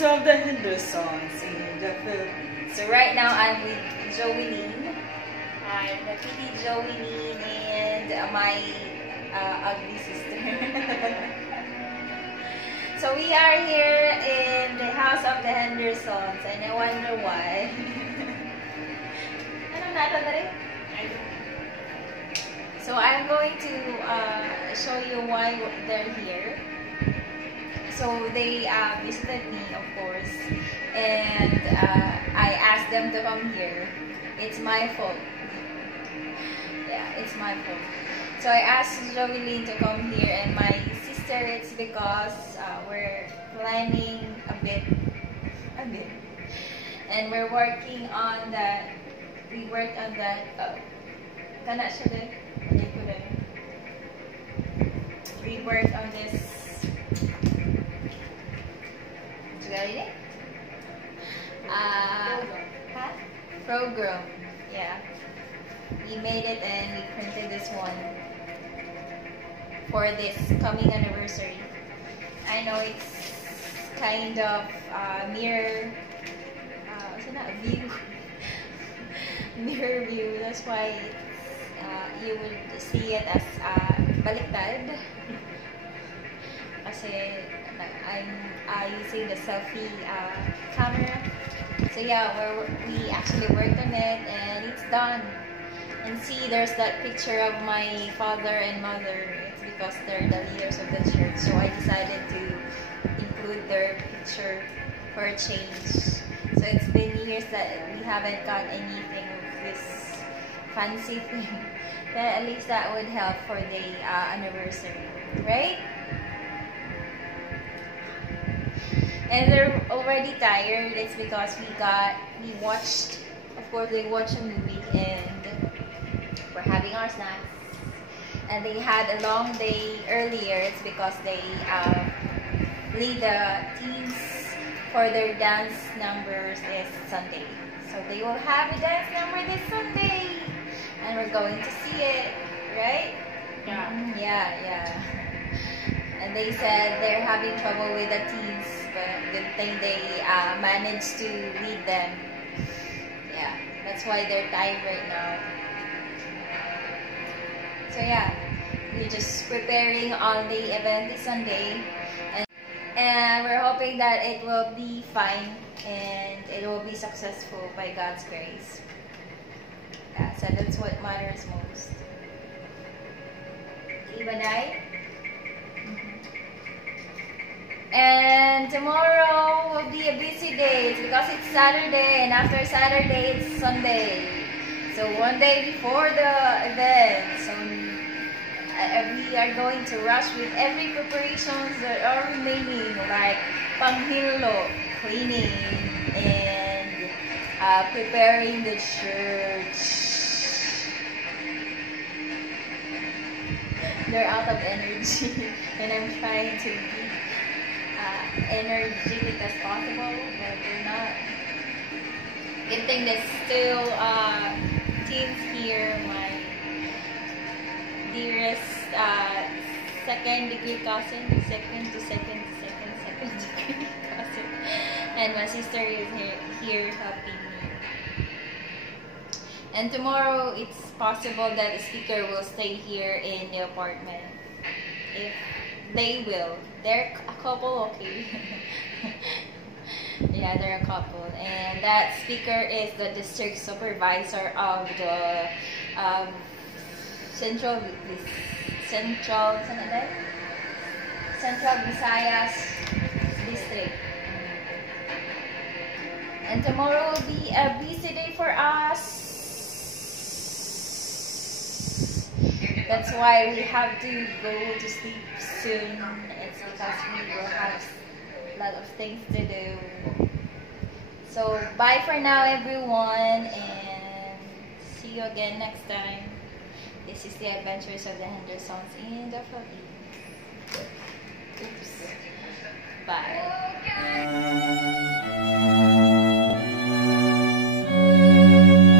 Adventures of the Hendersons in the Philippines. So right now I'm with Joey Lynn. I'm the pretty Joey Lynn and my ugly sister. So we are here in the house of the Hendersons and I wonder why. Anong natin na rin? So I'm going to show you why they're here. So they visited me, of course, and I asked them to come here. It's my fault. Yeah, it's my fault. So I asked Joey Lynn to come here, and my sister, it's because we're planning a bit, and we're working on that. We worked on that. Kana siya din. We worked on this. Program. Yeah. We made it and we printed this one for this coming anniversary. I know it's kind of mirror view. Mirror view. That's why you would see it as baliktad. Kasi I'm using the selfie camera. So yeah, we actually worked on it and it's done. And see, there's that picture of my father and mother. It's because they're the leaders of the church. So I decided to include their picture for a change. So it's been years that we haven't got anything of this fancy thing. But at least that would help for the anniversary, right? And they're already tired. It's because we watched, of course, they watched a movie and we're having our snacks. And they had a long day earlier. It's because they lead the teams for their dance numbers this Sunday. So they will have a dance number this Sunday. And we're going to see it, right? Yeah. Yeah. And they said they're having trouble with the teams, but good thing they managed to lead them. Yeah, that's why they're tired right now. So yeah, we're just preparing on the event this Sunday, and we're hoping that it will be fine and it will be successful by God's grace. Yeah, so that's what matters most. Ibanay? And tomorrow will be a busy day. It's because it's Saturday, and after Saturday it's Sunday. So one day before the event, so we are going to rush with every preparations that are remaining, like panghilo, cleaning, and preparing the church. They're out of energy, and I'm trying to be energetic as possible, but they're not. Good thing there's still teams here. My dearest second degree cousin, second degree cousin, and my sister is here helping me. And tomorrow it's possible that the speaker will stay here in the apartment. If they will. They're a couple, okay? Yeah, they're a couple. And that speaker is the district supervisor of the Central Visayas district. And tomorrow will be a busy day for us. That's why we have to go to sleep soon. It's because we will have a lot of things to do. So bye for now, everyone, and see you again next time. This is the Adventures of the Hendersons in the Philippines. Oops. Bye.